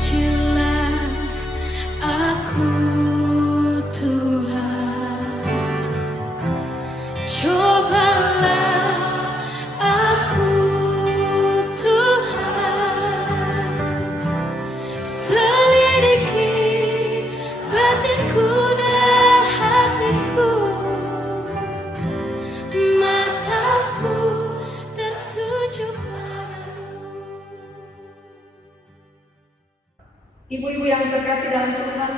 Pujilah aku Tuhan, cobalah aku Tuhan, selidiki batinku dan hatiku, mataku tertuju padamu. Ibu-ibu yang terkasih dalam Tuhan,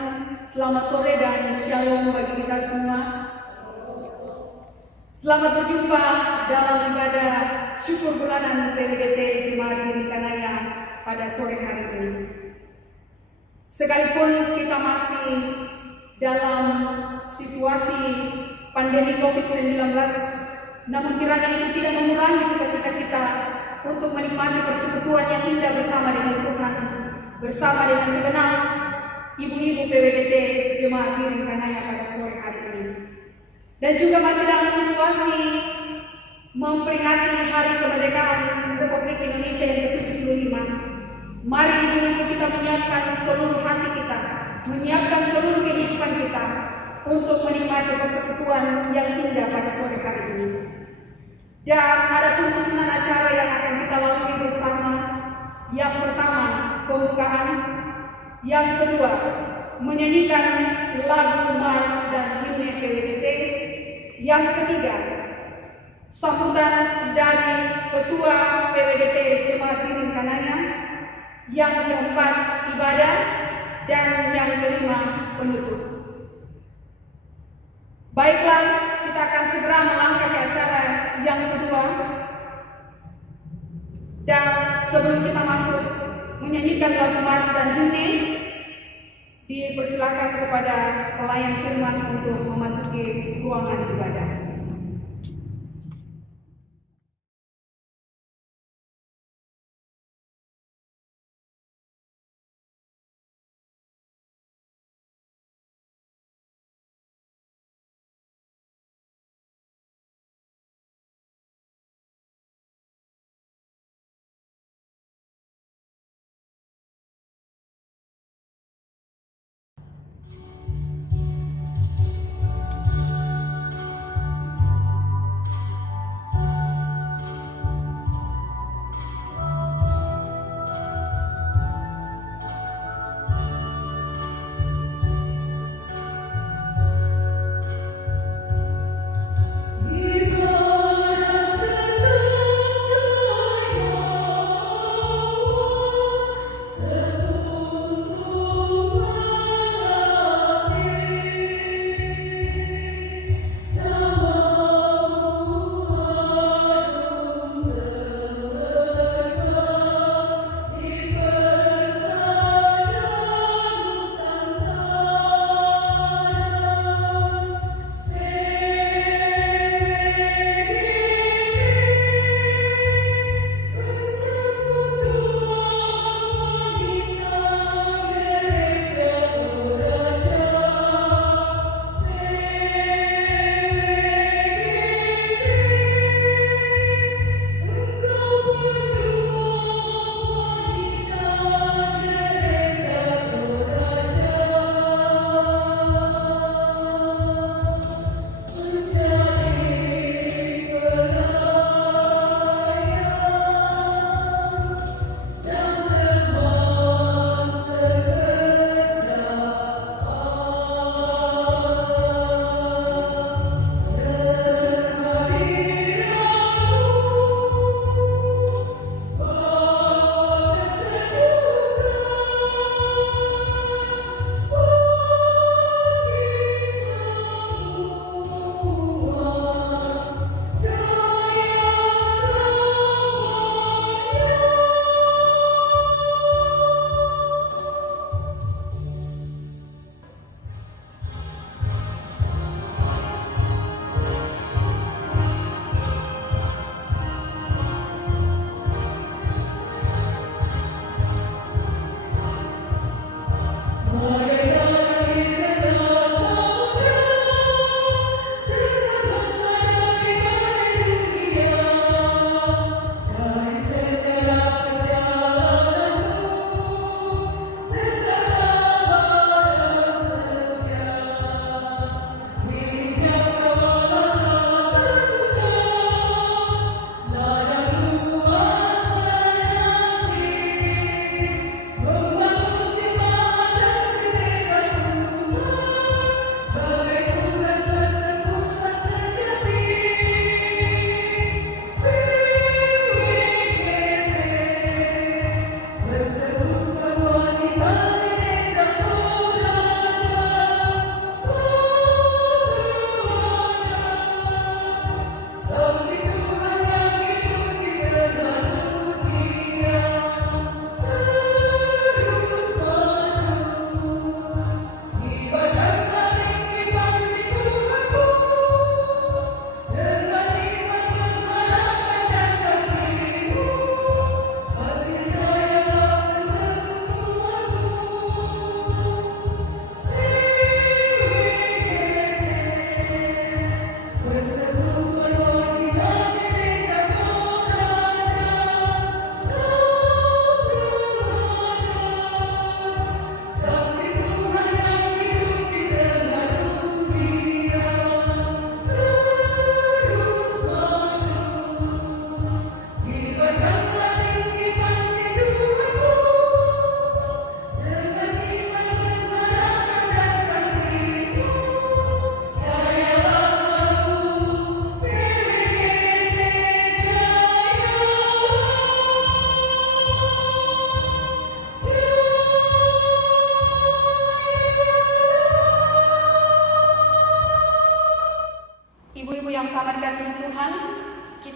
selamat sore dan shalom bagi kita semua. Selamat berjumpa dalam ibadah syukur bulanan PWDT Jemaat Diri Kanaya pada sore hari ini. Sekalipun kita masih dalam situasi pandemi COVID-19, namun kiranya itu tidak mengurangi sukacita kita untuk menikmati persekutuan yang indah bersama dengan Tuhan, bersama dengan segenap ibu-ibu PWDT Jemaat Diri Kanaya pada sore hari ini. Dan juga masih dalam situasi memperingati Hari Kemerdekaan Republik Indonesia yang ke-75. Mari ibu-ibu kita menyiapkan seluruh hati kita, menyiapkan seluruh kehidupan kita untuk menikmati persekutuan yang indah pada sore hari ini. Dan ada pun susunan acara yang akan kita lalui bersama. Yang pertama, pembukaan. Yang kedua, menyanyikan lagu mars dan himne PWDT. Yang ketiga, sambutan dari Ketua PWDT Jemaat Diri Kanaya. Yang keempat, ibadah. Dan yang kelima, penutup. Baiklah, kita akan segera melangkah ke acara yang kedua. Dan sebelum kita masuk menyanyikan lagu mars dan himne, dipersilakan kepada pelayan firman untuk memasuki ruangan ibadah.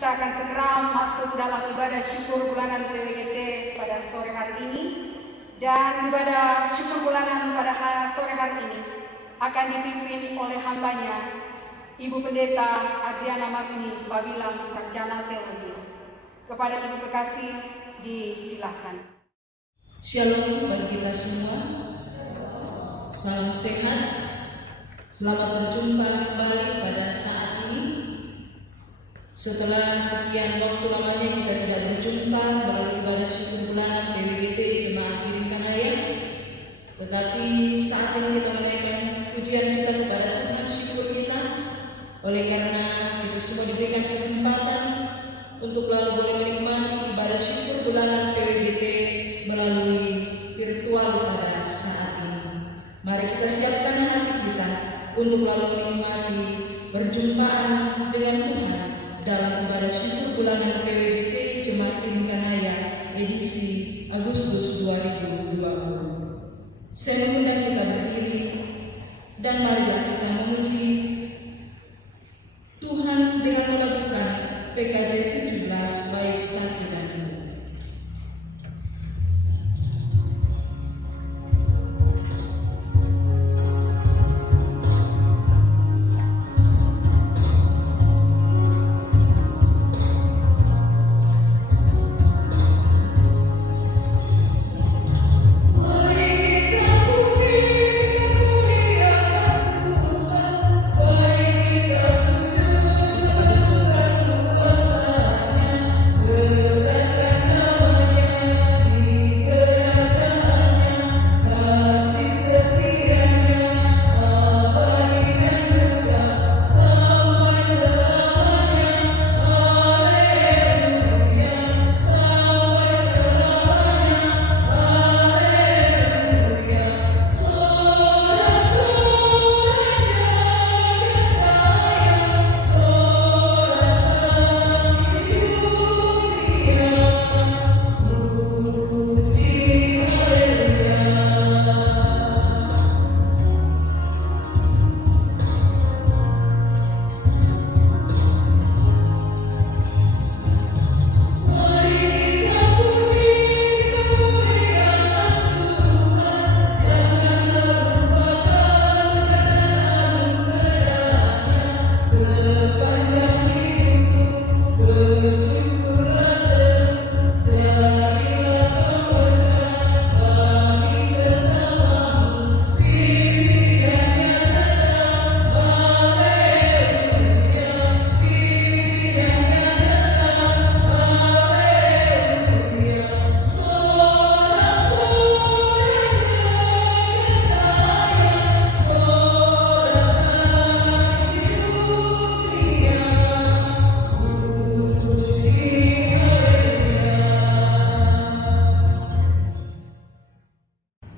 kita akan segera masuk dalam ibadah syukur bulanan PWGT pada sore hari ini. Dan ibadah syukur bulanan pada sore hari ini akan dipimpin oleh hambanya, Ibu Pendeta Adriana Masni Babilang Sarjana Teologi. Kepada Ibu kekasih, disilahkan. Shalom bagi kita semua. Salam sehat. Selamat berjumpa kembali pada saat ini. Setelah sekian waktu lamanya kita tidak berjumpa melalui ibadah syukur bulanan PWGT Jemaat Biring Kanaya, tetapi saat ini kita menaikkan pujian kita kepada Tuhan, syukur kita oleh karena kita semua diberikan kesempatan untuk lalu boleh menikmati ibadah syukur bulanan PWGT melalui virtual pada saat ini. Mari kita siapkan hati kita untuk lalu menikmati perjumpaan dengan Tuhan dalam ibadah syukur bulanan PWGT Jemaat Biring Kanaya edisi Agustus 2020. Saya mengundang kita berdiri dan marilah kita memuji Tuhan dengan melakukan PKJ 17 baik 1 dan 2.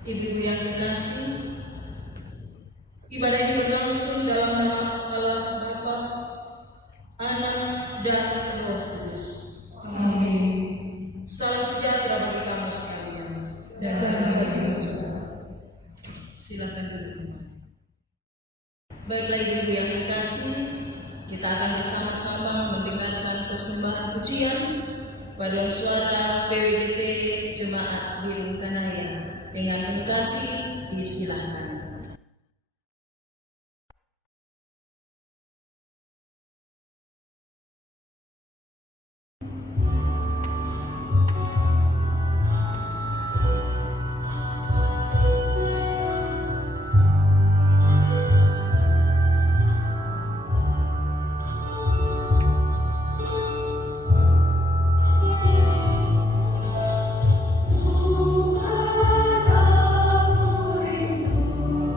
Ibu-ibu yang kekasih, ibadah ini berlangsung dalam nama Allah Bapa, Anak, dan Roh Kudus. Amin. Salam sejahtera bagi kamu sekalian. Dan bagi kita juga. Silakan duduk. Baiklah ibu-ibu yang kekasih, kita akan bersama-sama mendengarkan persembahan pujian paduan suara PWGT Jemaat Biring Kanaya. Dengan penuh kasih, disilakan. Tuhan, aku rindu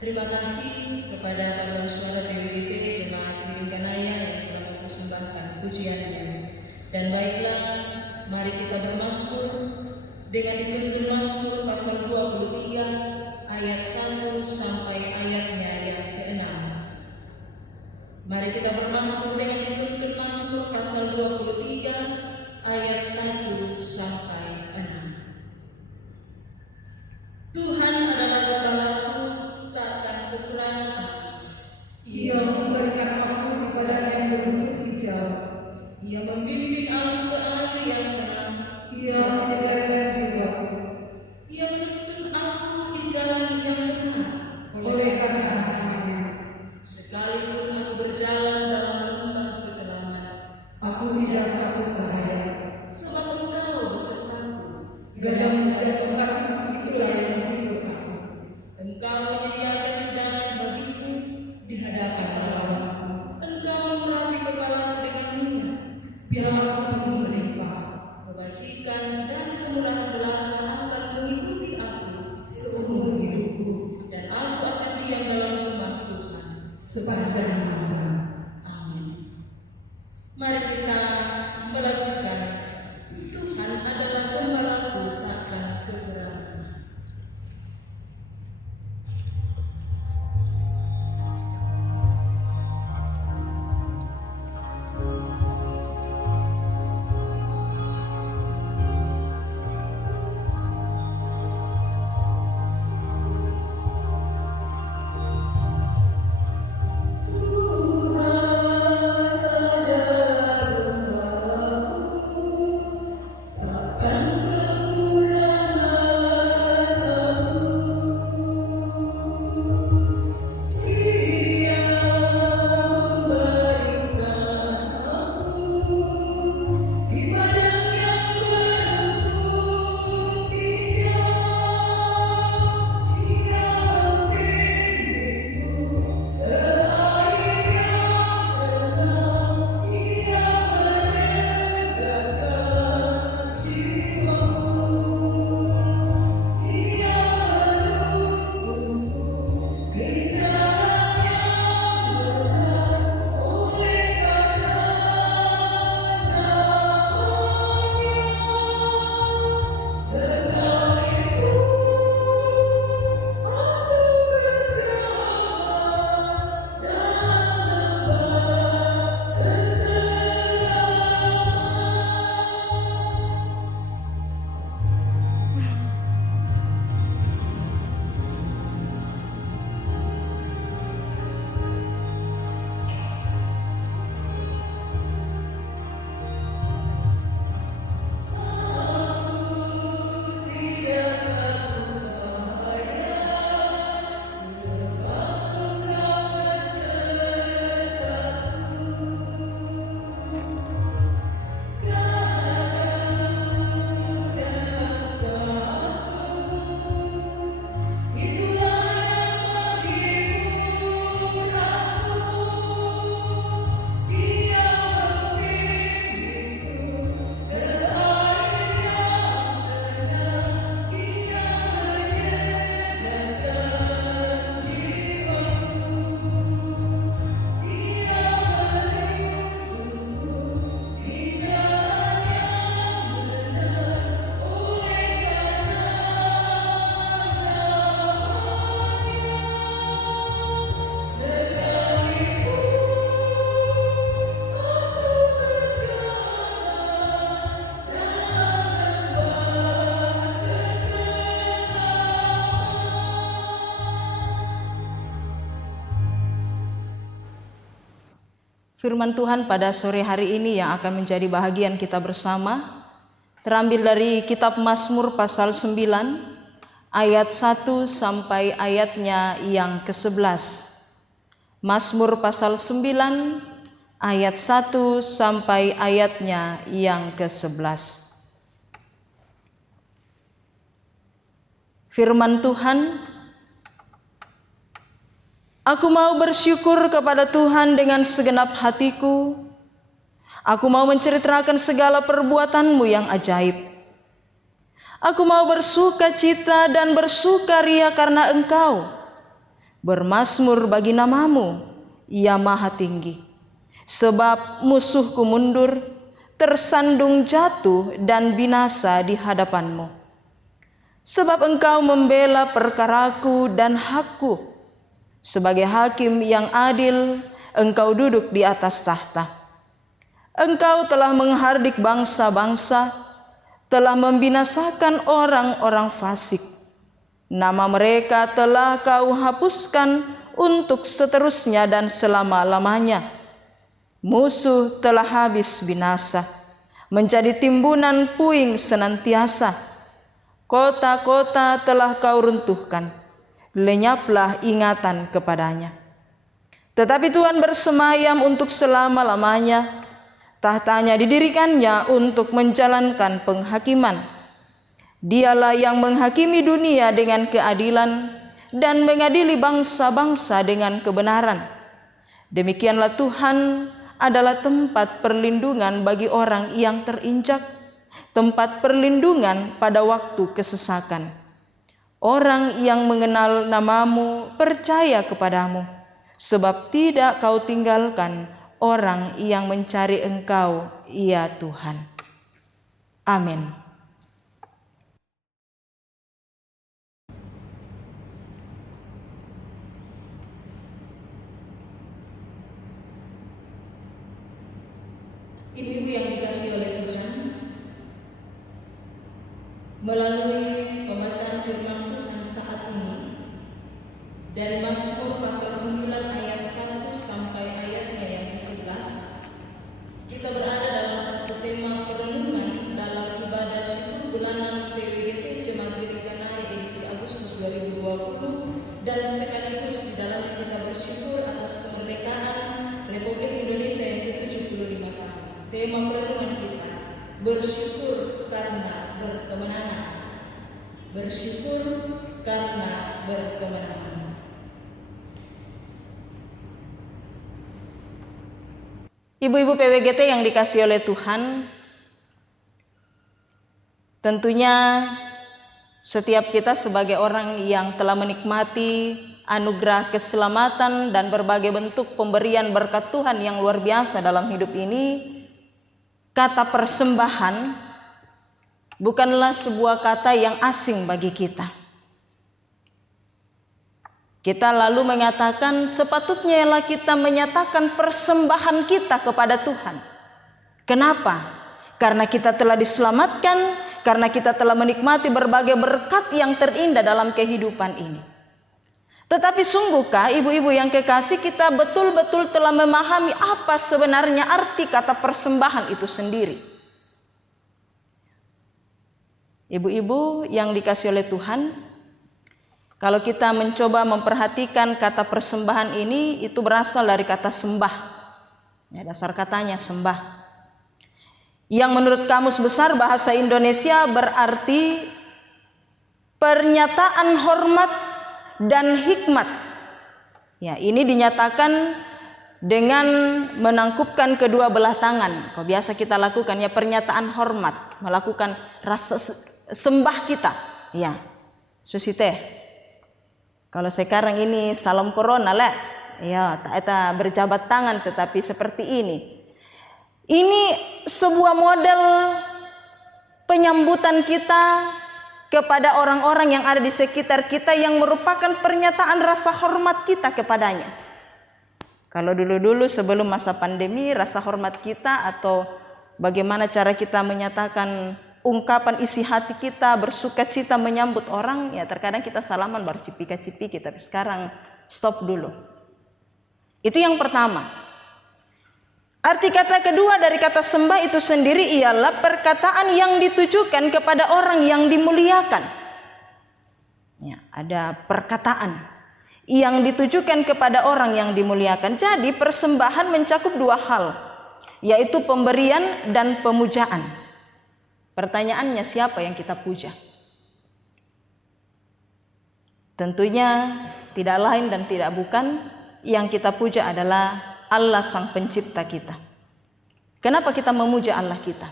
Terima kasih kepada paduan suara PWGT Jemaat Biringkanaya yang telah mempersembahkan pujiannya. Dan baiklah, mari kita bermazmur dengan dituntun Mazmur pasal 23 ayat 1 sampai ayatnya yang ke-6. Mari kita bermazmur dengan dituntun Mazmur pasal 23 ayat 1 sampai 6. Tuhan adalah gembalaku, takkan kekurangan aku. Ia memberikan aku di padang yang berbukit hijau. Ia membimbing aku ke air yang tenang. Ia menyegarkan jiwaku. Ia menuntun aku di jalan yang benar. Oleh karena namanya, Sekalipun aku berjalan dalam lembah kegelapan, aku tidak takut bahaya. sebab Engkau besertaku. Gadamu dan tongkatmu itulah yang menghibur aku. Engkau menyediakan hidangan bagiku. Di hadapan lawanku, Engkau merapi kepalaku dengan minyak. biar aku penuh melimpah. Kebajikan dan kemurahan belaka akan mengikuti aku, Seumur hidupku, dan aku akan diam dalam rumah Tuhan. sepanjang masa. Amin. Mari kita melakukan Tuhan adalah gembalaku, takkan kekurangan. Firman Tuhan pada sore hari ini yang akan menjadi bahagian kita bersama terambil dari kitab Mazmur pasal 9 ayat 1 sampai ayatnya yang ke-11. Mazmur pasal 9 ayat 1 sampai ayatnya yang ke-11. Firman Tuhan, aku mau bersyukur kepada Tuhan dengan segenap hatiku. Aku mau menceritakan segala perbuatan-Mu yang ajaib. Aku mau bersuka cita dan bersukaria karena Engkau, Bermasmur bagi namamu, ya Maha Tinggi. Sebab musuhku mundur, tersandung jatuh dan binasa di hadapanmu. Sebab engkau membela perkaraku dan hakku. Sebagai hakim yang adil, engkau duduk di atas tahta. Engkau telah menghardik bangsa-bangsa, telah membinasakan orang-orang fasik. Nama mereka telah kau hapuskan untuk seterusnya dan selama-lamanya. Musuh telah habis binasa, menjadi timbunan puing senantiasa. Kota-kota telah kau runtuhkan, lenyaplah ingatan kepadanya. Tetapi Tuhan bersemayam untuk selama-lamanya. Tahtanya didirikannya untuk menjalankan penghakiman. Dialah yang menghakimi dunia dengan keadilan dan mengadili bangsa-bangsa dengan kebenaran. Demikianlah Tuhan adalah tempat perlindungan bagi orang yang terinjak, tempat perlindungan pada waktu kesesakan. Orang yang mengenal namamu percaya kepadamu, sebab tidak kau tinggalkan orang yang mencari engkau, ya Tuhan. Amin. Ibu-ibu yang dikasihi oleh Tuhan, melalui pembacaan firman Tuhan saat ini dari Mazmur pasal 9 ayat 1 sampai ayatnya yang ke-11, kita berada dalam satu tema perenungan dalam ibadah syukur bulanan PWGT Jemaat Biringkanaya edisi Agustus 2020, dan sekaligus di dalamnya kita bersyukur atas kemerdekaan Republik Indonesia yang ke-75 tahun. Tema perenungan kita, bersyukur karena berkemenangan. Bersyukur karena berkemenangan. Ibu-ibu PWGT yang dikasihi oleh Tuhan, tentunya setiap kita sebagai orang yang telah menikmati anugerah keselamatan dan berbagai bentuk pemberian berkat Tuhan yang luar biasa dalam hidup ini, kata persembahan bukanlah sebuah kata yang asing bagi kita. Kita lalu mengatakan sepatutnya ialah kita menyatakan persembahan kita kepada Tuhan. Kenapa? Karena kita telah diselamatkan, karena kita telah menikmati berbagai berkat yang terindah dalam kehidupan ini. Tetapi sungguhkah ibu-ibu yang kekasih, kita betul-betul telah memahami apa sebenarnya arti kata persembahan itu sendiri? Ibu-ibu yang dikasihi oleh Tuhan, kalau kita mencoba memperhatikan kata persembahan ini, itu berasal dari kata sembah. Ya, dasar katanya sembah. Yang menurut Kamus Besar Bahasa Indonesia berarti pernyataan hormat dan hikmat. Ya, ini dinyatakan dengan menangkupkan kedua belah tangan. Kau biasa kita lakukan ya, pernyataan hormat, melakukan rasa sembah kita. Ya, susi teh. Kalau sekarang ini salam corona lah, ya tak ada berjabat tangan, tetapi seperti ini. Ini sebuah model penyambutan kita kepada orang-orang yang ada di sekitar kita yang merupakan pernyataan rasa hormat kita kepadanya. Kalau dulu-dulu sebelum masa pandemi, rasa hormat kita atau bagaimana cara kita menyatakan ungkapan isi hati kita, bersuka cita menyambut orang, ya terkadang kita salaman baru cipika-cipiki, tapi sekarang stop dulu. Itu yang pertama. Arti kata kedua dari kata sembah itu sendiri ialah perkataan yang ditujukan kepada orang yang dimuliakan. Ya, ada perkataan yang ditujukan kepada orang yang dimuliakan. Jadi persembahan mencakup dua hal, yaitu pemberian dan pemujaan. Pertanyaannya, siapa yang kita puja? Tentunya tidak lain dan tidak bukan, yang kita puja adalah Allah Sang Pencipta kita. Kenapa kita memuja Allah kita?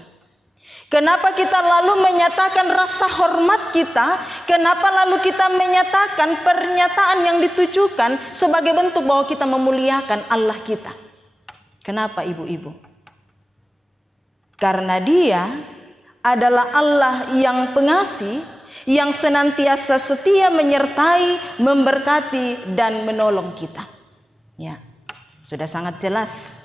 Kenapa kita lalu menyatakan rasa hormat kita? Kenapa lalu kita menyatakan pernyataan yang ditujukan sebagai bentuk bahwa kita memuliakan Allah kita? Kenapa ibu-ibu? Karena Dia adalah Allah yang pengasih, yang senantiasa setia menyertai, memberkati, dan menolong kita. Ya, sudah sangat jelas.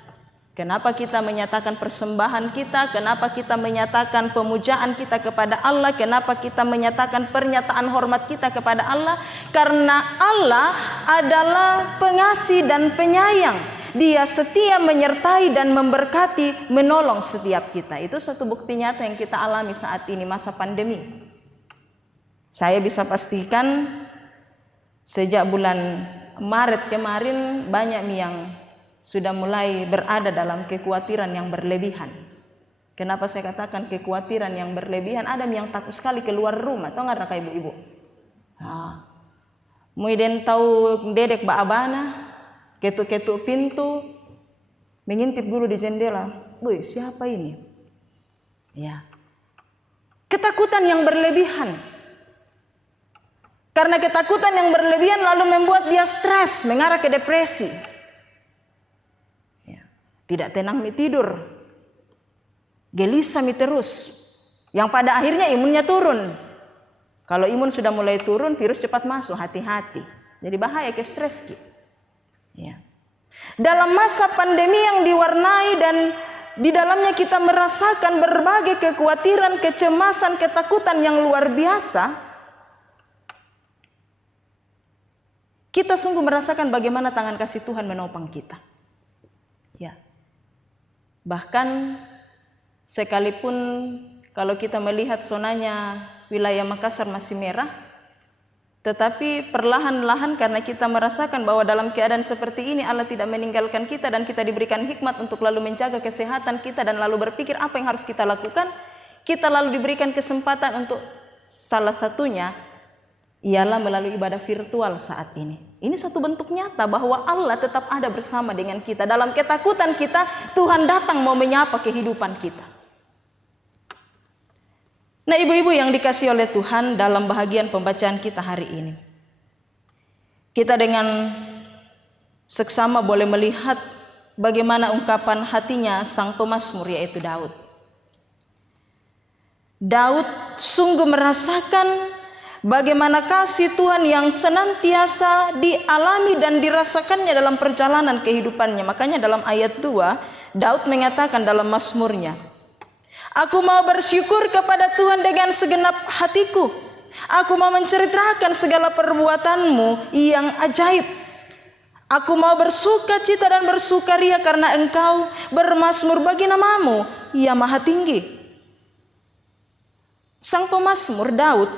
Kenapa kita menyatakan persembahan kita, kenapa kita menyatakan pemujaan kita kepada Allah, kenapa kita menyatakan pernyataan hormat kita kepada Allah? Karena Allah adalah pengasih dan penyayang. Dia setia menyertai dan memberkati, menolong setiap kita. Itu satu bukti nyata yang kita alami saat ini, masa pandemi. Saya bisa pastikan sejak bulan Maret kemarin banyak yang sudah mulai berada dalam kekhawatiran yang berlebihan. Kenapa saya katakan kekhawatiran yang berlebihan? Ada yang takut sekali keluar rumah, tahu nggak kak ibu-ibu? Muiden tahu dedek baabana, ketuk-ketuk pintu, mengintip dulu di jendela. Boy, siapa ini? Ya, ketakutan yang berlebihan. Karena ketakutan yang berlebihan lalu membuat dia stres, mengarah ke depresi. Tidak tenang mi tidur, gelisah mi terus, yang pada akhirnya imunnya turun. Kalau imun sudah mulai turun, virus cepat masuk, hati-hati. Jadi bahaya ke stres. Ya. Dalam masa pandemi yang diwarnai dan di dalamnya kita merasakan berbagai kekhawatiran, kecemasan, ketakutan yang luar biasa, kita sungguh merasakan bagaimana tangan kasih Tuhan menopang kita. Ya. Bahkan sekalipun kalau kita melihat zonanya wilayah Makassar masih merah, tetapi perlahan-lahan karena kita merasakan bahwa dalam keadaan seperti ini Allah tidak meninggalkan kita dan kita diberikan hikmat untuk lalu menjaga kesehatan kita dan lalu berpikir apa yang harus kita lakukan, kita lalu diberikan kesempatan untuk salah satunya ialah melalui ibadah virtual saat ini. Ini satu bentuk nyata bahwa Allah tetap ada bersama dengan kita. Dalam ketakutan kita, Tuhan datang mau menyapa kehidupan kita. Nah, ibu-ibu yang dikasihi oleh Tuhan, dalam bahagian pembacaan kita hari ini, kita dengan seksama boleh melihat bagaimana ungkapan hatinya sang pemazmur, yaitu Daud. Daud sungguh merasakan bagaimana kasih Tuhan yang senantiasa dialami dan dirasakannya dalam perjalanan kehidupannya. Makanya dalam ayat 2, Daud mengatakan dalam mazmurnya, "Aku mau bersyukur kepada Tuhan dengan segenap hatiku. Aku mau menceritakan segala perbuatanmu yang ajaib. Aku mau bersuka cita dan bersukaria karena Engkau, bermazmur bagi namamu, ya Maha Tinggi." Sang pemazmur Daud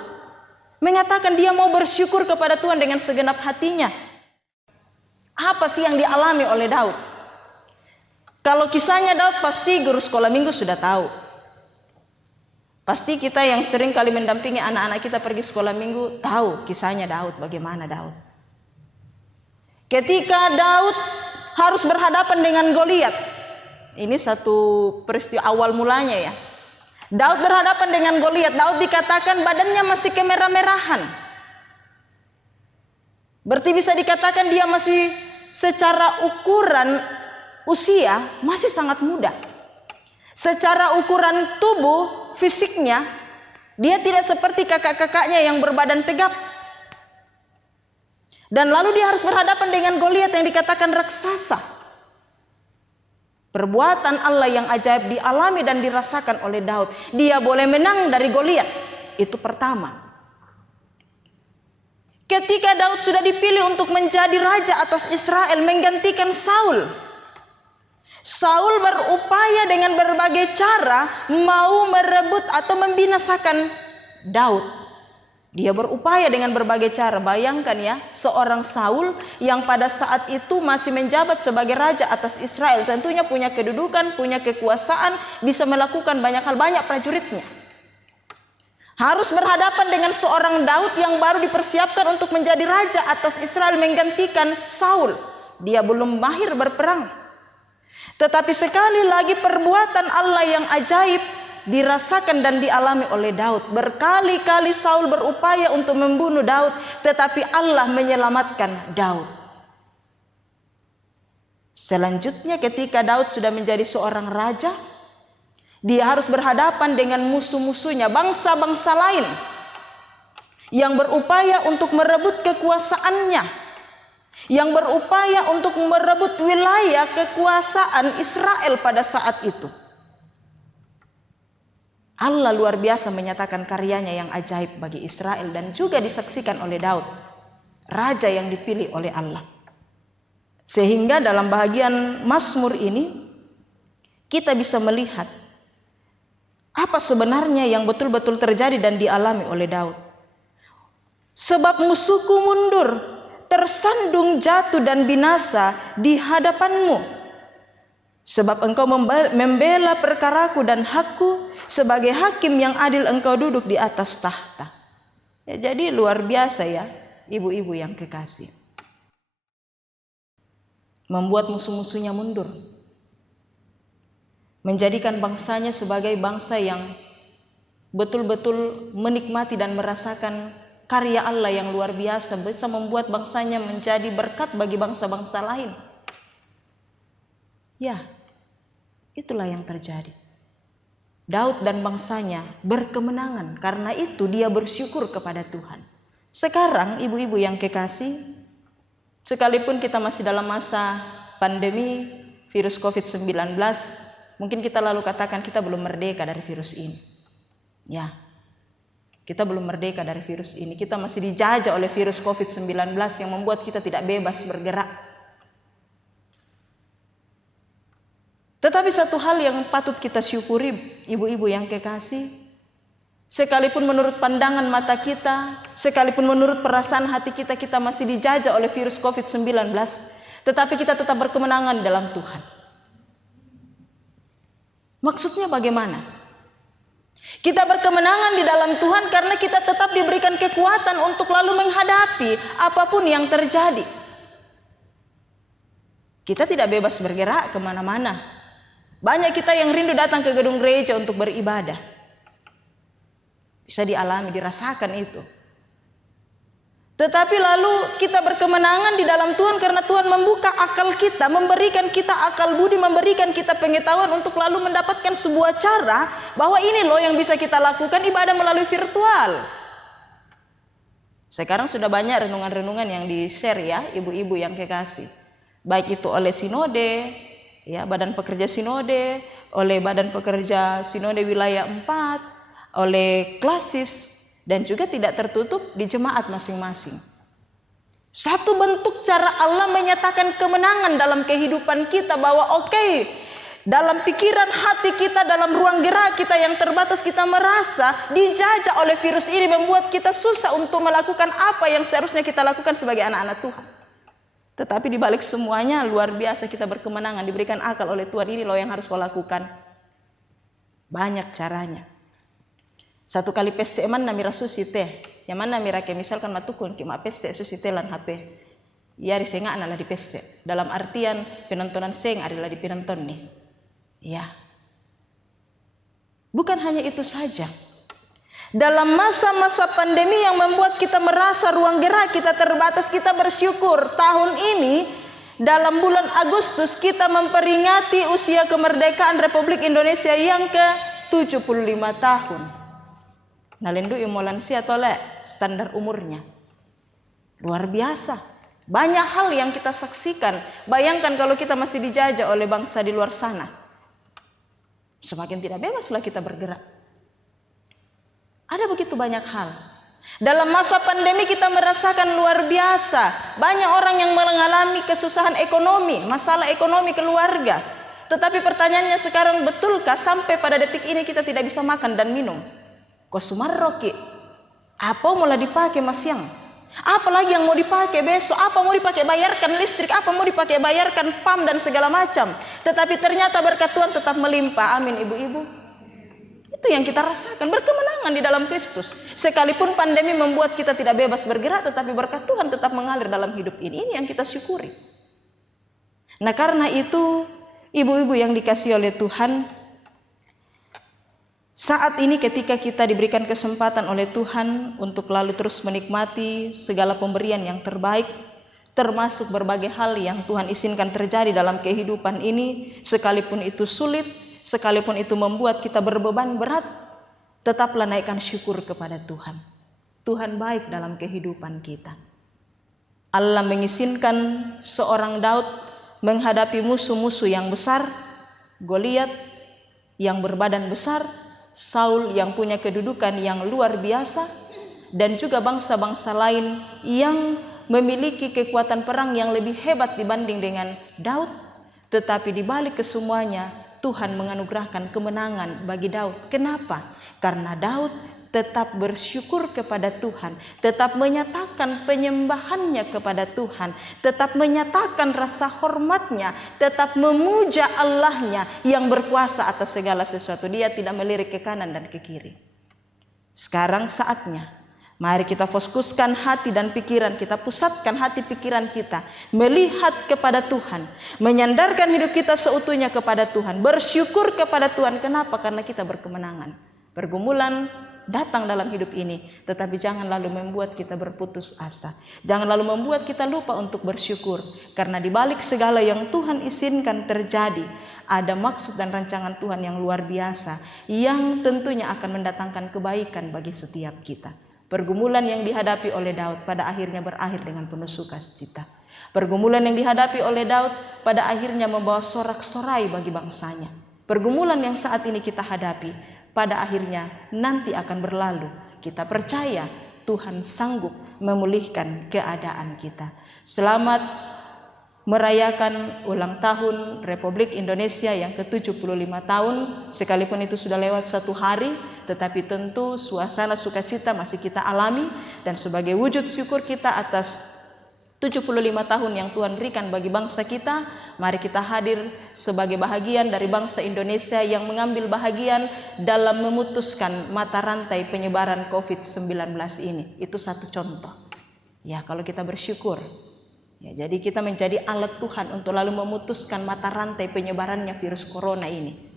mengatakan dia mau bersyukur kepada Tuhan dengan segenap hatinya. Apa sih yang dialami oleh Daud? Kalau kisahnya Daud pasti guru sekolah minggu sudah tahu. Pasti kita yang sering kali mendampingi anak-anak kita pergi sekolah minggu tahu kisahnya Daud, bagaimana Daud. Ketika Daud harus berhadapan dengan Goliat. Ini satu peristiwa awal mulanya ya. Daud berhadapan dengan Goliat. Daud dikatakan badannya masih kemerah-merahan. Berarti bisa dikatakan dia masih secara ukuran usia masih sangat muda. Secara ukuran tubuh fisiknya dia tidak seperti kakak-kakaknya yang berbadan tegap. Dan lalu dia harus berhadapan dengan Goliat yang dikatakan raksasa. Perbuatan Allah yang ajaib dialami dan dirasakan oleh Daud. Dia boleh menang dari Goliat. Itu pertama. Ketika Daud sudah dipilih untuk menjadi raja atas Israel, menggantikan Saul. Saul berupaya dengan berbagai cara mau merebut atau membinasakan Daud. Dia berupaya dengan berbagai cara. Bayangkan ya, seorang Saul yang pada saat itu masih menjabat sebagai raja atas Israel. Tentunya punya kedudukan, punya kekuasaan, bisa melakukan banyak hal, banyak prajuritnya. Harus berhadapan dengan seorang Daud yang baru dipersiapkan untuk menjadi raja atas Israel menggantikan Saul. Dia belum mahir berperang. Tetapi sekali lagi perbuatan Allah yang ajaib dirasakan dan dialami oleh Daud. Berkali-kali Saul berupaya untuk membunuh Daud, tetapi Allah menyelamatkan Daud. Selanjutnya ketika Daud sudah menjadi seorang raja, dia harus berhadapan dengan musuh-musuhnya, bangsa-bangsa lain yang berupaya untuk merebut kekuasaannya, yang berupaya untuk merebut wilayah kekuasaan Israel pada saat itu. Allah luar biasa menyatakan karyanya yang ajaib bagi Israel dan juga disaksikan oleh Daud, raja yang dipilih oleh Allah. Sehingga dalam bahagian Mazmur ini kita bisa melihat apa sebenarnya yang betul-betul terjadi dan dialami oleh Daud. Sebab musuhku mundur, tersandung jatuh dan binasa di hadapanmu. Sebab engkau membela perkaraku dan hakku, sebagai hakim yang adil engkau duduk di atas tahta. Ya, jadi luar biasa ya ibu-ibu yang kekasih. Membuat musuh-musuhnya mundur. Menjadikan bangsanya sebagai bangsa yang betul-betul menikmati dan merasakan karya Allah yang luar biasa, bisa membuat bangsanya menjadi berkat bagi bangsa-bangsa lain. Ya, itulah yang terjadi. Daud dan bangsanya berkemenangan, karena itu dia bersyukur kepada Tuhan. Sekarang ibu-ibu yang kekasih, sekalipun kita masih dalam masa pandemi virus COVID-19, mungkin kita lalu katakan kita belum merdeka dari virus ini. Ya, kita belum merdeka dari virus ini. Kita masih dijajah oleh virus COVID-19 yang membuat kita tidak bebas bergerak. Tetapi satu hal yang patut kita syukuri, ibu-ibu yang kekasih, sekalipun menurut pandangan mata kita, sekalipun menurut perasaan hati kita, kita masih dijajah oleh virus COVID-19, tetapi kita tetap berkemenangan dalam Tuhan. Maksudnya bagaimana? Kita berkemenangan di dalam Tuhan karena kita tetap diberikan kekuatan untuk lalu menghadapi apapun yang terjadi. Kita tidak bebas bergerak kemana-mana. Banyak kita yang rindu datang ke gedung gereja untuk beribadah. Bisa dialami, dirasakan itu. Tetapi lalu kita berkemenangan di dalam Tuhan karena Tuhan membuka akal kita, memberikan kita akal budi, memberikan kita pengetahuan untuk lalu mendapatkan sebuah cara bahwa ini loh yang bisa kita lakukan, ibadah melalui virtual. Sekarang sudah banyak renungan-renungan yang di-share ya, ibu-ibu yang kekasih. Baik itu oleh sinode, ya, Badan Pekerja Sinode, oleh Badan Pekerja Sinode Wilayah 4, oleh Klasis, dan juga tidak tertutup di jemaat masing-masing. Satu bentuk cara Allah menyatakan kemenangan dalam kehidupan kita bahwa dalam pikiran hati kita, dalam ruang gerak kita yang terbatas, kita merasa dijajah oleh virus ini, membuat kita susah untuk melakukan apa yang seharusnya kita lakukan sebagai anak-anak Tuhan. Tetapi di balik semuanya luar biasa kita berkemenangan, diberikan akal oleh Tuhan, ini loh yang harus kau lakukan. Banyak caranya. Satu kali pese man nami rasusi teh, yang mana mira ke misalkan matukun kima pese susi telan HP, yari senga adalah di pese. Dalam artian penontonan seng adalah di penonton nih, ya. Bukan hanya itu saja. Dalam masa-masa pandemi yang membuat kita merasa ruang gerak kita terbatas, kita bersyukur tahun ini dalam bulan Agustus kita memperingati usia kemerdekaan Republik Indonesia yang ke-75 tahun. Nalendu imolansi atau standar umurnya. Luar biasa. Banyak hal yang kita saksikan. Bayangkan kalau kita masih dijajah oleh bangsa di luar sana. Semakin tidak bebaslah kita bergerak. Ada begitu banyak hal. Dalam masa pandemi kita merasakan luar biasa. Banyak orang yang mengalami kesusahan ekonomi, masalah ekonomi keluarga. Tetapi pertanyaannya sekarang, betulkah sampai pada detik ini kita tidak bisa makan dan minum? Kosumarroki, apa mau dipakai mas yang? Apalagi yang mau dipakai besok? Apa mau dipakai bayarkan listrik? Apa mau dipakai bayarkan PAM dan segala macam? Tetapi ternyata berkat Tuhan tetap melimpah. Amin ibu-ibu. Itu yang kita rasakan, berkemenangan di dalam Kristus. Sekalipun pandemi membuat kita tidak bebas bergerak, tetapi berkat Tuhan tetap mengalir dalam hidup ini. Ini yang kita syukuri. Nah karena itu, ibu-ibu yang dikasihi oleh Tuhan, Saat ini ketika kita diberikan kesempatan oleh Tuhan untuk lalu terus menikmati segala pemberian yang terbaik, termasuk berbagai hal yang Tuhan izinkan terjadi dalam kehidupan ini, sekalipun itu sulit, sekalipun itu membuat kita berbeban berat, tetaplah naikkan syukur kepada Tuhan. Tuhan baik dalam kehidupan kita. Allah mengizinkan seorang Daud menghadapi musuh-musuh yang besar, Goliat yang berbadan besar, Saul yang punya kedudukan yang luar biasa, dan juga bangsa-bangsa lain yang memiliki kekuatan perang yang lebih hebat dibanding dengan Daud. Tetapi di balik kesemuanya, Tuhan menganugerahkan kemenangan bagi Daud. Kenapa? Karena Daud tetap bersyukur kepada Tuhan, tetap menyatakan penyembahannya kepada Tuhan, tetap menyatakan rasa hormatnya, tetap memuja Allahnya yang berkuasa atas segala sesuatu. Dia tidak melirik ke kanan dan ke kiri. Sekarang saatnya, mari kita fokuskan hati dan pikiran kita, pusatkan hati pikiran kita, melihat kepada Tuhan, menyandarkan hidup kita seutuhnya kepada Tuhan, bersyukur kepada Tuhan. Kenapa? Karena kita berkemenangan. Pergumulan datang dalam hidup ini, tetapi jangan lalu membuat kita berputus asa. Jangan lalu membuat kita lupa untuk bersyukur, karena di balik segala yang Tuhan izinkan terjadi, ada maksud dan rancangan Tuhan yang luar biasa, yang tentunya akan mendatangkan kebaikan bagi setiap kita. Pergumulan yang dihadapi oleh Daud pada akhirnya berakhir dengan penuh sukacita. Pergumulan yang dihadapi oleh Daud pada akhirnya membawa sorak-sorai bagi bangsanya. Pergumulan yang saat ini kita hadapi pada akhirnya nanti akan berlalu. Kita percaya Tuhan sanggup memulihkan keadaan kita. Selamat merayakan ulang tahun Republik Indonesia yang ke-75 tahun. Sekalipun itu sudah lewat 1 hari, tetapi tentu suasana sukacita masih kita alami. Dan sebagai wujud syukur kita atas 75 tahun yang Tuhan berikan bagi bangsa kita, mari kita hadir sebagai bahagian dari bangsa Indonesia yang mengambil bahagian dalam memutuskan mata rantai penyebaran COVID-19 ini. Itu satu contoh. Ya, kalau kita bersyukur, ya, jadi kita menjadi alat Tuhan untuk lalu memutuskan mata rantai penyebarannya virus corona ini.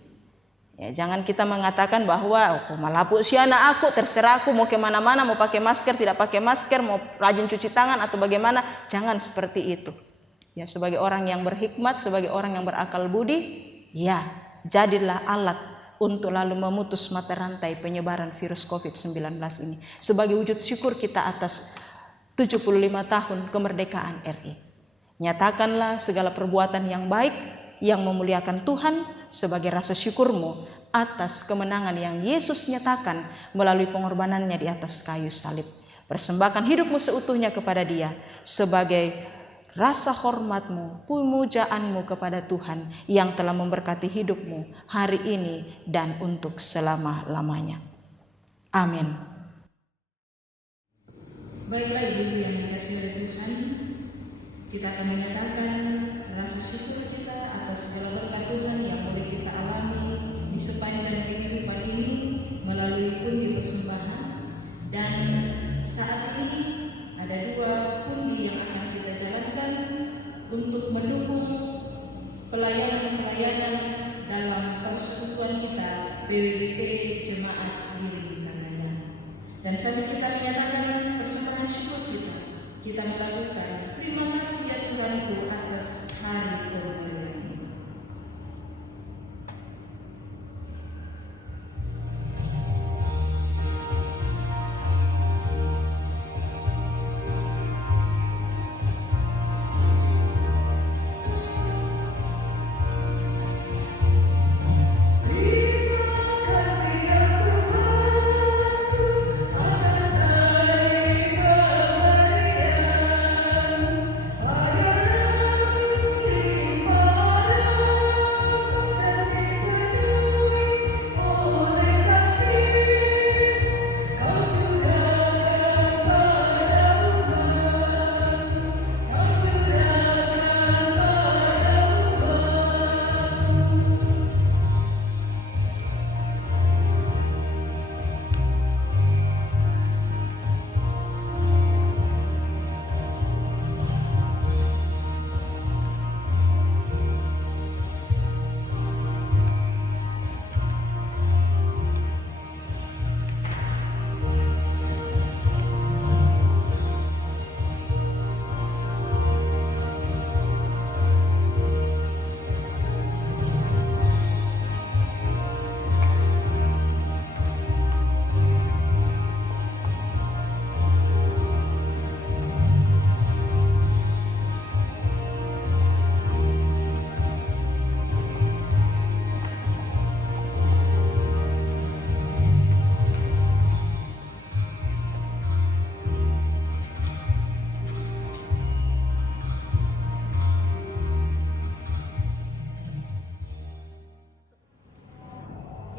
Ya, jangan kita mengatakan bahwa malapu si anak aku, terserah aku mau kemana-mana, mau pakai masker, tidak pakai masker, mau rajin cuci tangan atau bagaimana. Jangan seperti itu. Ya, sebagai orang yang berhikmat, sebagai orang yang berakal budi, ya, jadilah alat untuk lalu memutus mata rantai penyebaran virus COVID-19 ini. Sebagai wujud syukur kita atas 75 tahun kemerdekaan RI. Nyatakanlah segala perbuatan yang baik, yang memuliakan Tuhan, sebagai rasa syukurmu atas kemenangan yang Yesus nyatakan melalui pengorbanannya di atas kayu salib. Persembahkan hidupmu seutuhnya kepada Dia sebagai rasa hormatmu, pemujaanmu kepada Tuhan yang telah memberkati hidupmu hari ini dan untuk selama-lamanya. Amin. Baiklah Ibu yang dikasihi oleh Tuhan, kita akan menyatakan rasa syukur kita atas segala berkat Tuhan yang boleh kita alami di sepanjang kehidupan ini melalui pundi persembahan. Dan saat ini ada 2 pundi yang akan kita jalankan untuk mendukung pelayanan-pelayanan dalam persekutuan kita PWGT Jemaat Biring Kanaya. Dan sambil kita menyatakan persembahan syukur kita melakukan terima kasih ya Tuhanku atas hari pemberian-Mu.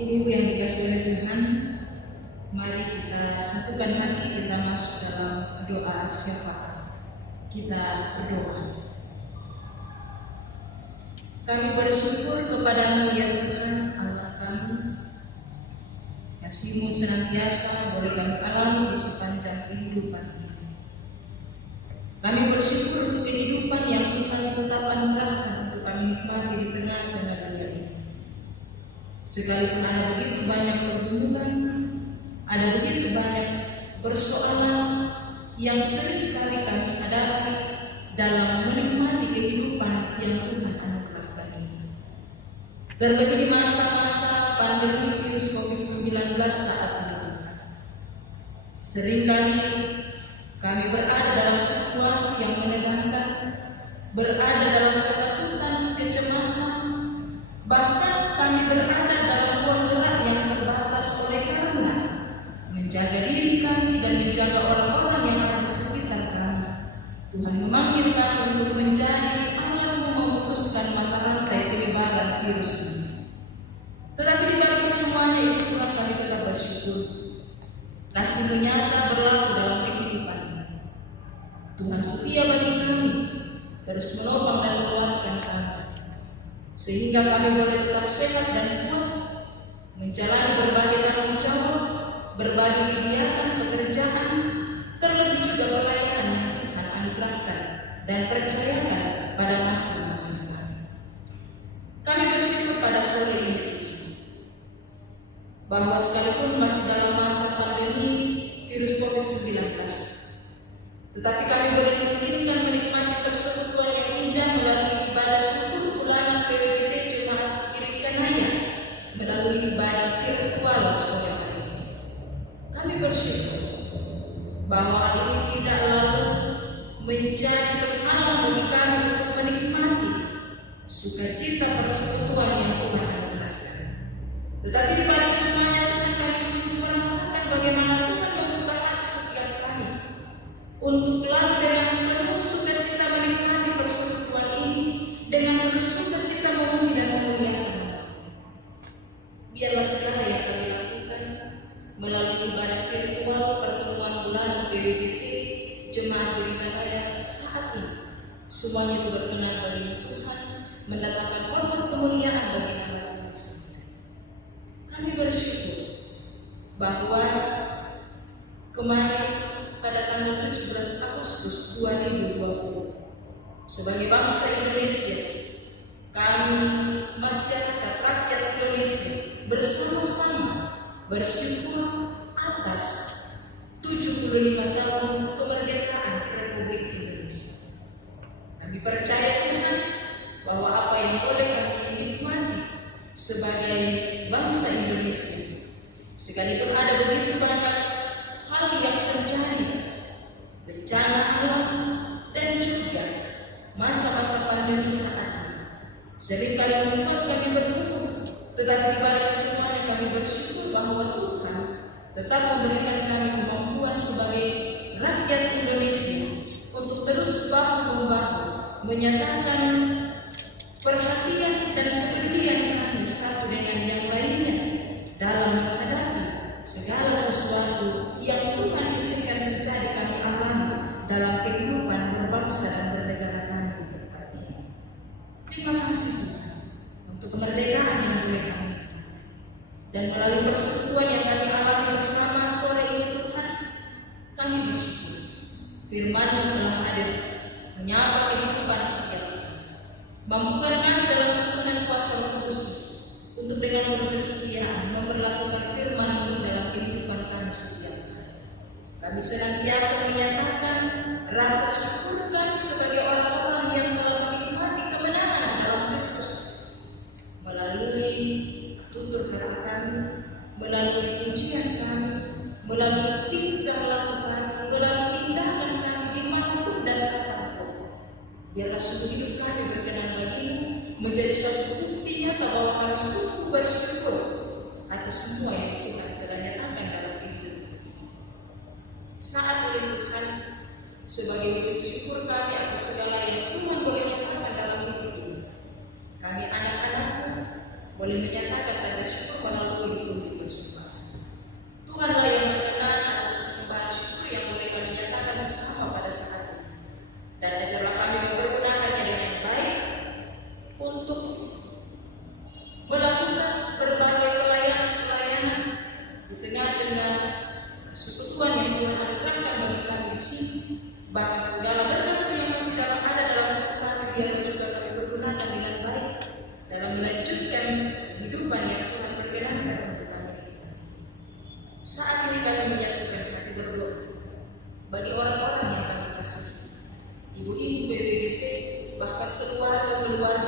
Ibu yang dikasih oleh Tuhan, mari kita satukan hati, kita masuk dalam doa syafaat. Kita berdoa. Kami bersyukur kepadamu ya Tuhan Allah kami. Kasih-Mu senantiasa boleh kami alami di sepanjang kehidupan ini. Kami bersyukur untuk kehidupan yang Tuhan tetapkan berangkat untuk kami nikmati di tengah-tengah dunia ini. Sekalipun ada begitu banyak pergumulan, ada begitu banyak persoalan yang sering kali kami hadapi dalam menikmati kehidupan yang Tuhan anugerahkan ini. Terlebih di masa-masa pandemi virus COVID-19 saat ini, seringkali kami berada dalam situasi yang menegangkan, berada dalam ketakutan, kecemasan, bahkan kami berada dalam ruang gerak yang terbatas oleh karena menjaga diri kami dan menjaga orang-orang yang ada di sekitar kami. Tuhan memanggil kami untuk menjadi alat memutuskan mata rantai penyebaran virus ini. Tetapi di balik semuanya itu Tuhan kami tetap bersyukur. Kasih-Mu nyata berlaku dalam kehidupan ini. Tuhan setia bagi kami, terus menopang dan menguatkan kami, sehingga kami boleh tetap sehat dan kuat menjalani berbagai tanggung jawab, berbagai kegiatan pekerjaan, terlebih juga pelayanan yang Tuhan anugerahkan dan percayakan pada masing-masing kami. Kami bersyukur pada sore ini bahwa sekalipun masih dalam masa pandemi virus COVID-19, tetapi kami boleh dimungkinkan menikmati persekutuan yang indah melalui ibadah syukur bulanan PWGT Jemaat Piringkanaya melalui ibadah virtual sore hari ini. Kami bersyukur bahwa hal ini tidak lalu menjadi penghalang bagi kami untuk menikmati sukacita persekutuan yang Tuhan anugerahkan. Tetapi di balik semuanya Tuhan kami sungguh merasakan bagaimana Tuhan membuka hati setiap kami untuk lalu dengan penuh sukacita menikmati persekutuan ini, dengan penuh sukacita memuji dan memuliakan. Biarlah segala yang kami lakukan melalui ibadah virtual pertemuan bulanan PWGT Jemaat Piringkanaya saat ini, semuanya itu berkenan bagi Tuhan, mendatangkan hormat kemuliaan bagi nama Tuhan sendiri. Kami bersyukur bahwa kemarin pada tanggal 17 Agustus 2020 sebagai bangsa Indonesia, kami masyarakat rakyat Indonesia bersama-sama bersyukur atas 75 tahun kemerdekaan Republik Indonesia. Kami percaya Tuhan bahwa apa yang boleh kami nikmati sebagai bangsa Indonesia, sekalipun ada begitu banyak hal yang terjadi, bencana alam dan juga masa-masa pandemi saat ini, seringkali membuat kami bergumul, tetapi di balik semuanya kami bersyukur bahwa Tuhan tetap memberikan kami kemampuan sebagai rakyat Indonesia untuk terus bahu-membahu menyatakan perhatian dan kepedulian kami satu dengan yang lainnya dalam menghadapi segala sesuatu yang Tuhan izinkan terjadi kami alami dalam kehidupan berbangsa dan bernegara kami di tempat ini. Terima kasih Tuhan untuk kemerdekaan yang boleh kami nikmati, dan melalui persekutuan yang kami alami bersama sore ini Tuhan, kami bersyukur firman-Mu telah hadir menyapa kehidupan setiap kami, mampukan kami dalam tuntunan kuasa Roh Kudus untuk dengan penuh kesetiaan memperlakukan firman-Mu dalam kehidupan kami setiap hari. Kami senantiasa menyatakan rasa syukur kami sebagai orang-orang yang telah menikmati kemenangan dalam Kristus melalui tutur kata kami, melalui pujian kami, melalui tingkah laku kami, melalui tindakan kami dimanapun dan kapanpun. Biarlah sungguh hidup kami berkenan bagi-Mu, menjadi suatu bukti nyata bahwa kami sungguh bersyukur atas semua yang Tuhan telah nyatakan dalam kehidupan ini. Saat oleh Tuhan, sebagai wujud syukur kami atas segala yang Tuhan boleh nyatakan dalam hidup ini, kami anak-anak-Mu boleh menyatakan tanda syukur melalui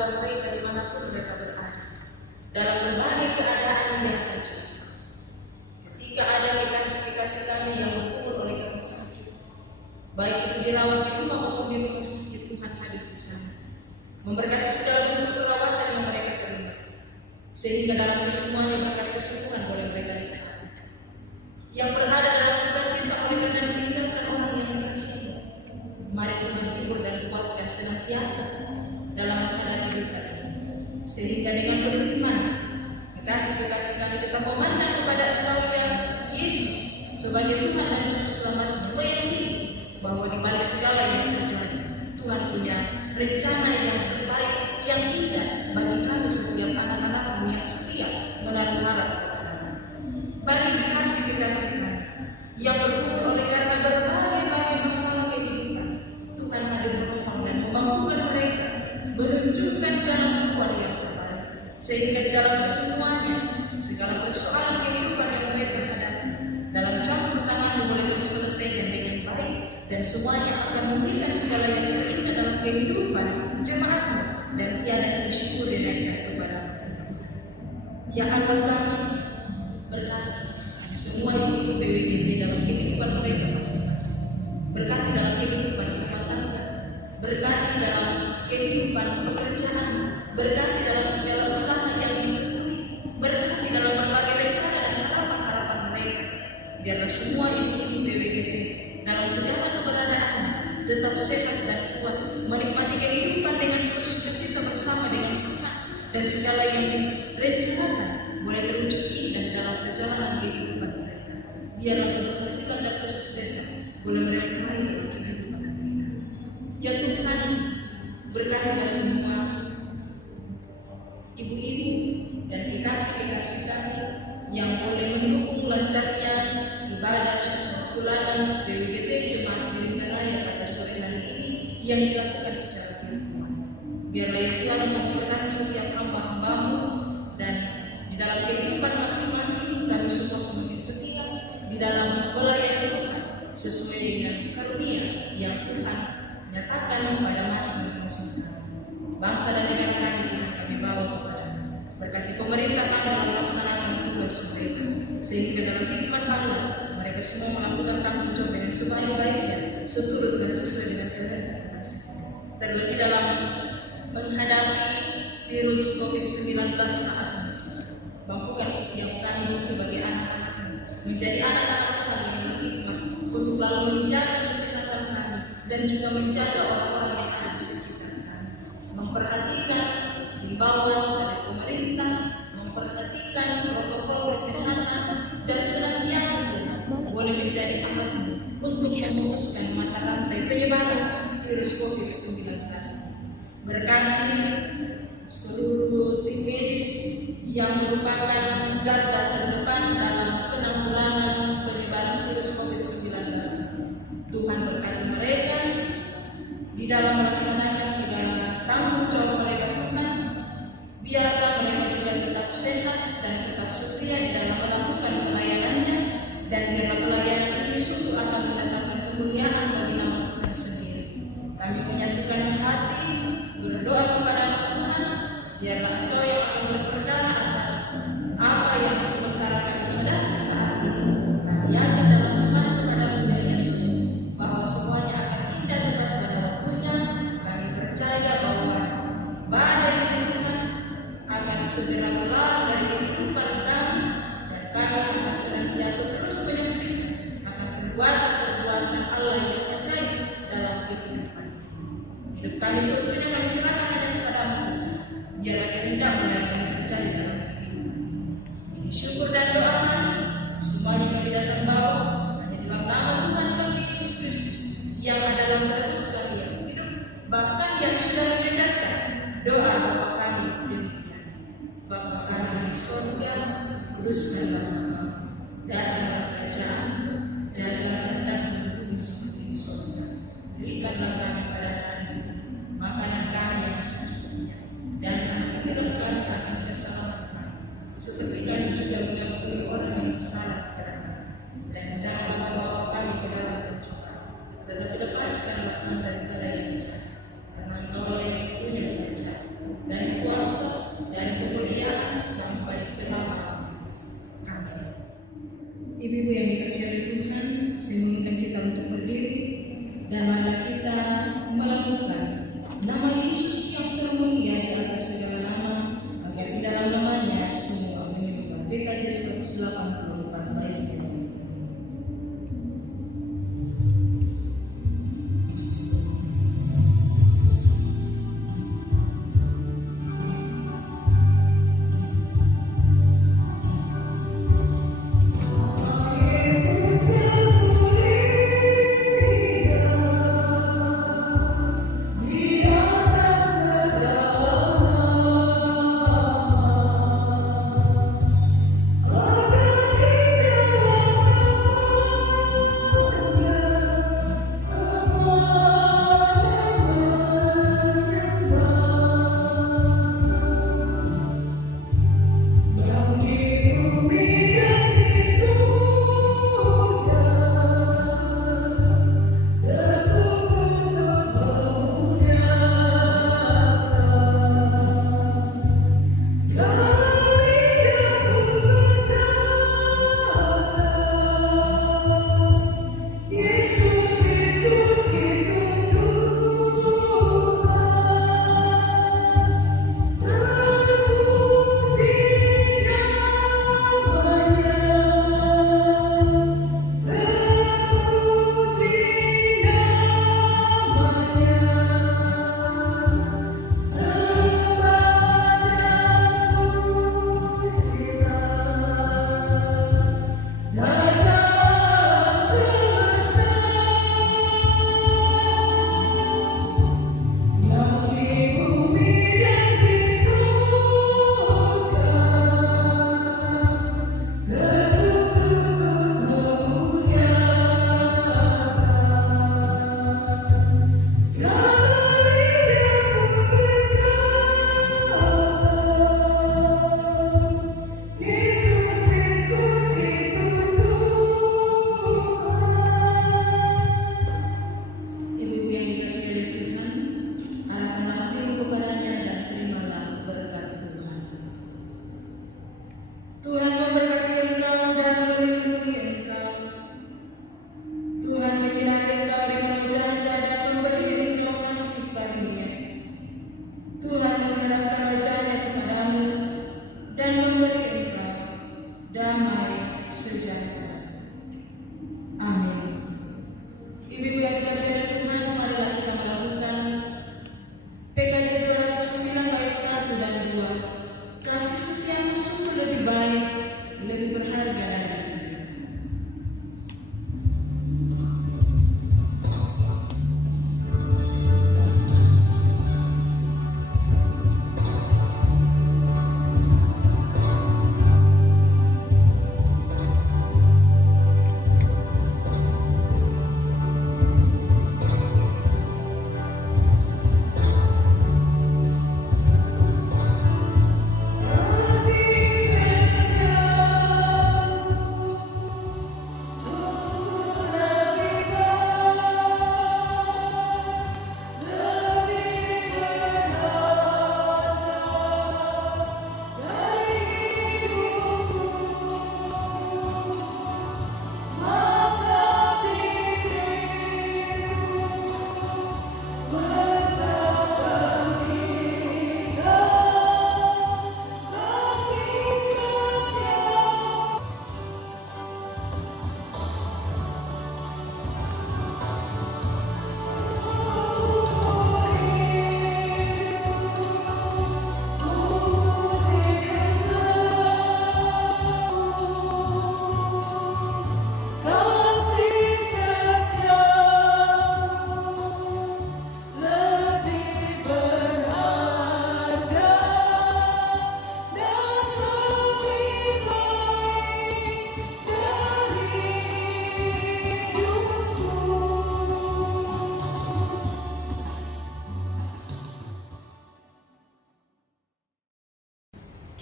kepada mereka dimanapun mereka berada, dalam berbagai keadaan yang terjadi. Ketika ada kekasih-kekasih kami yang berkumpul oleh kami sakit, baik itu dirawat di rumah maupun di rumah sakit, Tuhan hadir di sana, memberkati segala bentuk perawatan yang mereka terima, sehingga dalam kesemuanya berkat kesembuhan boleh mereka nikmati. Yang berada dalam duka cita oleh karena ditinggalkan orang yang dikasihi, mari Tuhan hibur dan kuatkan senantiasa dalam menghadapi duka ini, sehingga dengan beriman kekasih-kekasih kami tetap memandang kepada Engkau ya Yesus sebagai Tuhan dan Juru Selamatnya, meyakini bahwa di balik segala yang terjadi, Tuhan punya rencana yang terbaik, yang indah bagi kami setiap anak-anak-Mu yang setia menaruh harap kepada-Mu. Bagi kekasih-kekasih kami yang berkumpul oleh karena berbagai masalah kehidupan, Tuhan hadir menolong dan memampukan mereka menunjukkan jalan keluar yang terbaik, sehingga di dalam kesemuanya segala persoalan kehidupan yang mereka hadapi dalam campur tangan-Mu boleh terselesaikan dengan baik, dan semuanya akan memberikan segala yang terindah dalam kehidupan jemaat-Mu, dan tiada bersyukur dinaikkan kepada-Mu ya Tuhan. Ya Allah, kami berkati semua ibu-ibu PWGT dalam kehidupan mereka masing-masing, berkati dalam kehidupan rumah tangga, berkati dalam kehidupan pekerjaan, berkati dalam segala usaha yang ditekuni, berkati dalam berbagai rencana dan harapan-harapan mereka. Biarlah semua ibu-ibu PWGT dalam segala keberadaan tetap sehat dan kuat, menikmati kehidupan dengan penuh sukacita bersama dengan Tuhan, dan segala yang direncanakan boleh terwujud indah dalam perjalanan kehidupan mereka. Biarlah keberhasilan dan kesuksesan boleh mereka raih dalam kehidupan mereka. Ya Tuhan, berkatilah semua ibu-ibu dan kekasih-kekasih kami yang boleh mendukung lancarnya ibadah Syukur bulanan PWGT Jemaat Biringkan Raya pada sore hari ini yang dilakukan secara virtual. Biarlah ya Tuhan memberkati setiap hamba-hamba-Mu, dan di dalam kehidupan masing-masing kami semua semakin setia di dalam melayani Tuhan sesuai dengan karunia yang Tuhan nyatakan pada masing-masing bangsa dan negara kami bawa kepada. Berkati pemerintah kami dalam melaksanakan tugas mereka, sehingga dalam hikmat Allah mereka semua melakukan tanggung jawab dengan sebaik-baiknya, seturut dan sesuai dengan kehendak Tuhan. Terlebih dalam menghadapi virus COVID-19 saat ini, mampukan setiap kami sebagai anak-anak menjadi anak-anak Tuhan yang berhikmat untuk lalu menjaga kesehatan kami dan juga menjaga orang-orang yang ada di sekitar kami, memperhatikan himbauan dari pemerintah, memperhatikan protokol kesehatan, dan senantiasa boleh menjadi alatmu untuk memutuskan mata rantai penyebaran virus COVID-19. Berkati seluruh tim medis yang merupakan garda terdepan dalam penanggulangan penyebaran virus COVID-19. Tuhan berkati mereka di dalam melaksanakan segala tanggung jawab mereka. Tuhan, biarlah mereka juga tetap sehat dan tetap setia di dalam melakukan pelayanannya, dan biarlah pelayanan ini sungguh akan mendatangkan kemuliaan bagi nama Tuhan sendiri. Kami menyatukan hati berdoa kepada Tuhan, biarlah Engkau yang akan berperkara atas apa yang sementara kami hadapi saat ini. Kami yakin dalam iman kepada Tuhan Yesus bahwa semuanya akan indah tepat pada waktunya. Kami percaya bahwa badai ini Tuhan akan segera berlalu dari kehidupan kami, dan kami akan senantiasa terus menyaksikan akan perbuatan Allah yang ajaib dalam kehidupan hidup kami. Sebetulnya kami serahkan hanya kepada-Mu, biarlah kehendak-Mu yang terjadi dalam kehidupan ini. Syukur dan doa kami semuanya kami datang bawa hanya dalam nama Tuhan kami Yesus Kristus yang adalah penebus kami yang hidup, bahkan yang sudah mengajarkan doa Bapa kami demikian: Bapa kami di surga, kuduskanlah namamu, datanglah kerajaan-Mu, jadilah kehendak-Mu di bumi seperti di surga. Berikanlah kami pada hari ini makanan kami yang secukupnya, dan ampunilah kami akan kesalahan kami, seperti kami juga mengampuni orang yang bersalah kepada kami. Dan janganlah membawa kami ke dalam pencobaan, tetapi lepaskanlah kami daripada yang jahat, karena Engkaulah yang punya kerajaan dan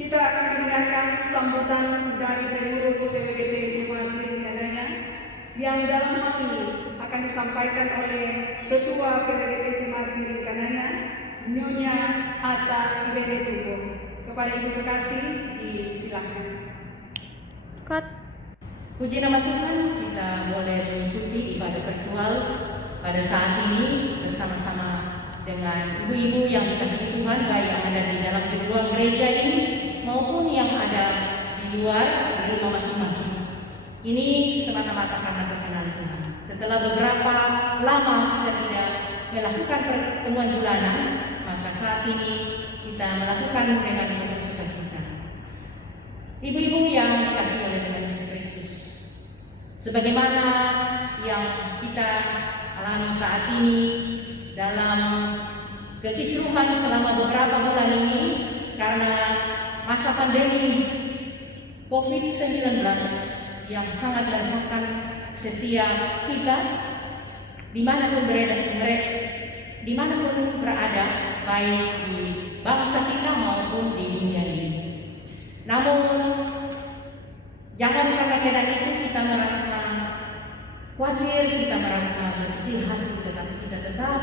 Kita akan mendengarkan sambutan dari pengurus PWGT Jemaat Giring Kanaya yang dalam hal ini akan disampaikan oleh Ketua PWGT Jemaat Giring Kanaya, Nyonya Atta Irene Tupo. Kepada Ibu Kekasih, disilakan. Puji nama Tuhan, kita boleh mengikuti ibadah virtual pada saat ini bersama-sama dengan ibu-ibu yang dikasihi Tuhan, baik yang ada di dalam ruang gereja ini maupun yang ada di luar di rumah masing-masing. Ini semata-mata karena perkenan Tuhan. Setelah beberapa lama kita tidak melakukan pertemuan bulanan, maka saat ini kita melakukan dengan penuh sukacita. Ibu-ibu yang dikasihi oleh Tuhan Yesus Kristus, sebagaimana yang kita alami saat ini dalam kekisruhan selama beberapa bulan ini karena masa pandemi COVID-19 yang sangat merasakan setiap kita dimanapun berada, baik di bangsa kita maupun di dunia ini. Namun jangan karena itu kita merasa khawatir, kita merasa berkecil hati, tetapi kita tetap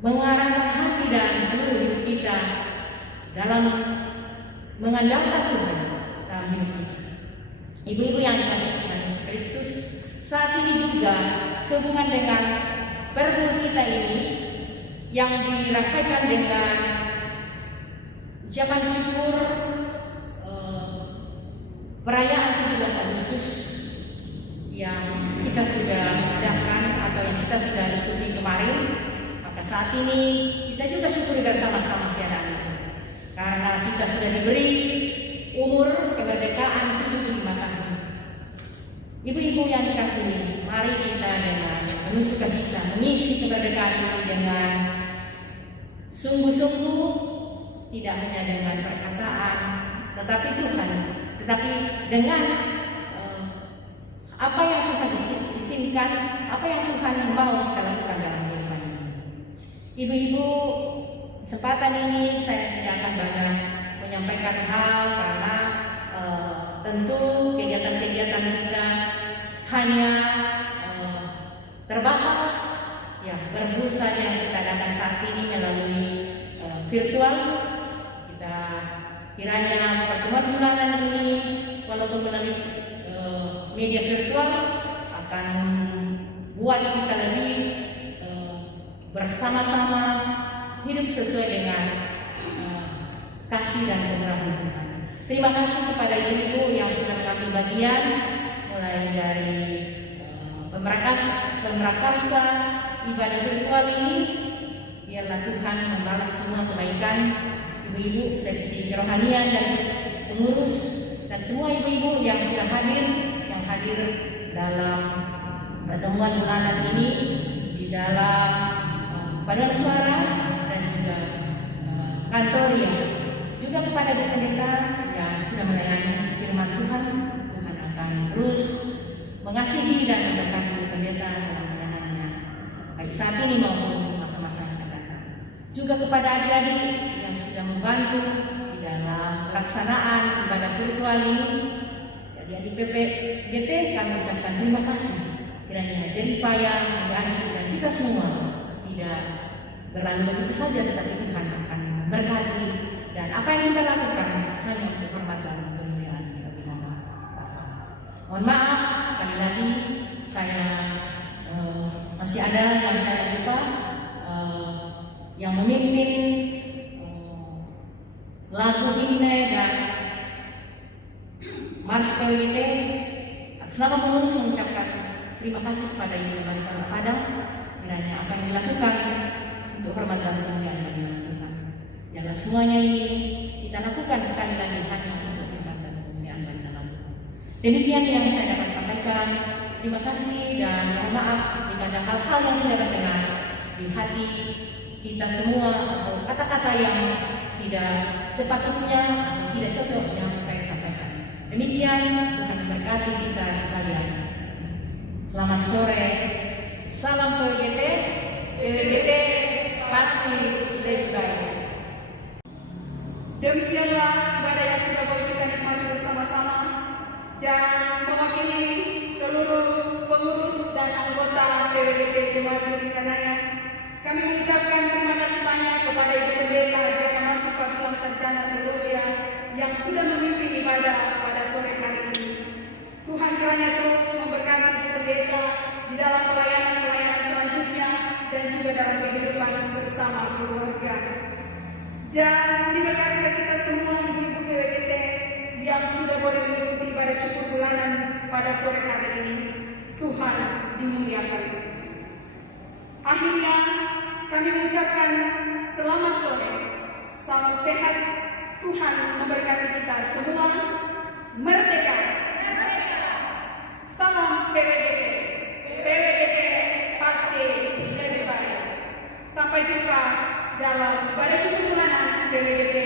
mengarahkan hati dan seluruh hidup kita dalam mengandalkan Tuhan dalam hidup kita. Ibu-ibu yang dikasihi Tuhan Yesus Kristus, saat ini juga sehubungan dengan pergul kita ini yang dirangkaikan dengan ucapan syukur perayaan 17 Agustus yang kita sudah adakan atau yang kita sudah ikuti kemarin, maka saat ini kita juga syukuri bersama-sama keadaan itu. Karena kita sudah diberi umur kemerdekaan 75 tahun. Ibu-ibu yang dikasihi, mari kita dengan penuh sukacita mengisi kemerdekaan ini dengan sungguh-sungguh, tidak hanya dengan perkataan, tetapi dengan apa yang Tuhan izinkan, apa yang Tuhan mau kita lakukan dalam kehidupan ini. Ibu-ibu, kesempatan ini saya tidak akan banyak menyampaikan hal karena tentu kegiatan-kegiatan kita hanya terbatas, ya berburu saja yang kita adakan saat ini melalui virtual. Kita kiranya pertemuan bulanan ini walaupun melalui media virtual akan buat kita lebih bersama-sama hidup sesuai dengan kasih dan kemurahan Tuhan. Terima kasih kepada ibu-ibu yang sudah mengambil bagian mulai dari pemrakarsa ibadah virtual ini. Biarlah Tuhan membalas semua kebaikan ibu-ibu seksi kerohanian dan pengurus dan semua ibu-ibu yang sudah hadir dalam pertemuan bulanan ini di dalam paduan suara dan juga kantoria, juga kepada pendeta yang sudah melayani firman Tuhan. Tuhan akan terus mengasihi dan memberkati pendeta dalam pelayanannya baik saat ini maupun masa-masa yang akan datang. Juga kepada adik-adik yang sudah membantu di dalam pelaksanaan ibadah virtual ini, adik-adik PPGT, kami ucapkan terima kasih. Kiranya jerih payah adik-adik dan kita semua tidak berlalu begitu saja, tetapi Tuhan akan berkati dan apa yang kita lakukan hanya untuk hormat dan kemuliaan bagi nama Bapa. Mohon maaf sekali lagi, saya masih ada yang saya lupa, yang memimpin lagu himne dan Mars PWGT atas nama pengurus mengucapkan terima kasih kepada Ibu Marisal Padang. Kiranya apa yang dilakukan untuk hormat dan kemuliaan bagi nama Tuhan. Biarlah semuanya ini kita lakukan sekali lagi hanya untuk hormat dan kemuliaan bagi nama Tuhan. Demikian yang saya dapat sampaikan. Terima kasih dan mohon maaf jika ada hal-hal yang tidak berkenan di hati kita semua atau kata-kata yang tidak sepatutnya atau tidak cocok yang saya sampaikan. Demikian, Tuhan memberkati kita sekalian. Selamat sore. Salam PWGT. PWGT pasti lebih baik. Demikianlah ibadah yang sudah boleh kita nikmati bersama-sama, dan mewakili seluruh pengurus dan anggota PWGT Jemaat Biringkanaya, kami mengucapkan terima kasih banyak kepada Ibu Pendeta Adriana Masmuka Bilang Sarjana Teologia yang sudah memimpin ibadah pada sore hari ini. Tuhan kiranya terus memberkati Ibu Pendeta di dalam pelayanan-pelayanan selanjutnya dan juga dalam kehidupan bersama keluarga. Dan diberkatilah kita semua ibu-ibu PWGT yang sudah boleh mengikuti ibadah syukur bulanan pada sore hari ini. Tuhan dimuliakan. Akhirnya kami mengucapkan selamat sore, salam sehat, Tuhan memberkati kita semua, merdeka. Salam PWGT, PWGT pasti lebih baik. Sampai jumpa dalam ibadah syukur bulanan PWGT